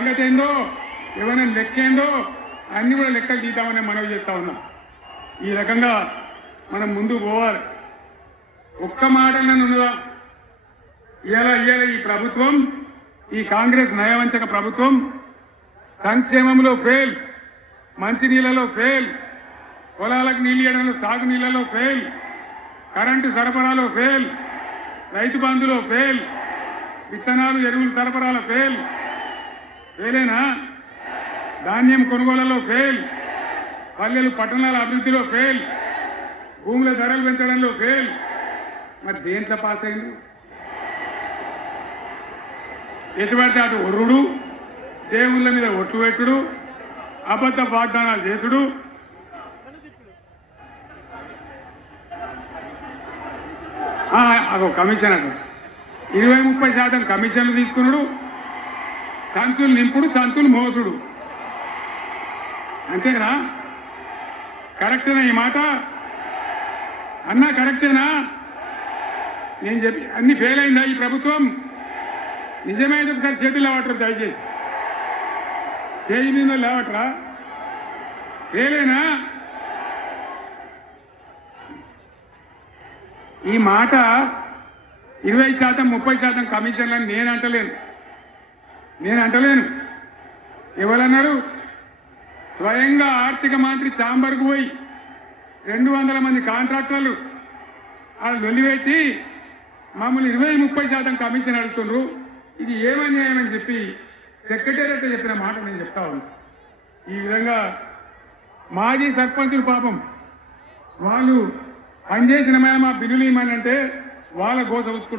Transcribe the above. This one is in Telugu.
సంగతి ఏందో ఎవరైనా లెక్కేందో అన్ని కూడా లెక్కలు తీద్దామని మనవి చేస్తా ఉన్నాం. ఈ రకంగా మనం ముందుకు పోవాలి. ఒక్క మాటలను ఉన్నదా ఇవాళ ఈ ప్రభుత్వం, ఈ కాంగ్రెస్ నయవంచక ప్రభుత్వం సంక్షేమంలో ఫెయిల్, మంచినీళ్ళలో ఫెయిల్, పొలాలకు నీళ్ళు ఇవ్వడంలో సాగు నీళ్ళలో ఫెయిల్, కరెంటు సరఫరాలో ఫెయిల్, రైతు బంధులో ఫెయిల్, విత్తనాలు ఎరువులు సరఫరాలో ఫెయిలేనా? ధాన్యం కొనుగోళ్లలో ఫెయిల్, పల్లెలు పట్టణాల అభివృద్ధిలో ఫెయిల్, భూముల ధరలు పెంచడంలో ఫెయిల్. మరి దేంట్లో పాస్ అయింది? ఎటువంటి అటు ఒర్రుడు, దేవుళ్ళ మీద ఒట్లు పెట్టుడు, అబద్ధ వాగ్దానాలు చేసుడు, అదో కమిషన్ అట 20-30% కమిషన్లు తీసుకున్నాడు, సంచులు నింపుడు, సంచులు మోసుడు. అంతేనా? కరెక్టేనా ఈ మాట అన్నా? కరెక్టేనా? నేను చెప్పి అన్ని ఫెయిల్ అయిందా ఈ ప్రభుత్వం? నిజమైంది ఒకసారి చేతులు లేవటరు దయచేసి. స్టేజ్ మీద లేవటరా? ఫెయిలేనా? ఈ మాట 20% 30% కమిషన్లని నేను అంటలేను. ఎవరన్నారు? స్వయంగా ఆర్థిక మంత్రి చాంబర్కు పోయి 200 మంది కాంట్రాక్టర్లు వాళ్ళు లొల్లిపెట్టి మమ్మల్ని 20-30% కమిషన్ అడుగుతుండ్రు, ఇది ఏమన్యాయమని చెప్పి సెక్రటేరియట్ చెప్పిన మాట నేను చెప్తా ఉన్నా. ఈ విధంగా మాజీ సర్పంచులు పాపం వాళ్ళు పనిచేసిన మా బిల్లులు ఇవ్వమని అంటే వాళ్ళ గోస ఉంచుకుంటారు.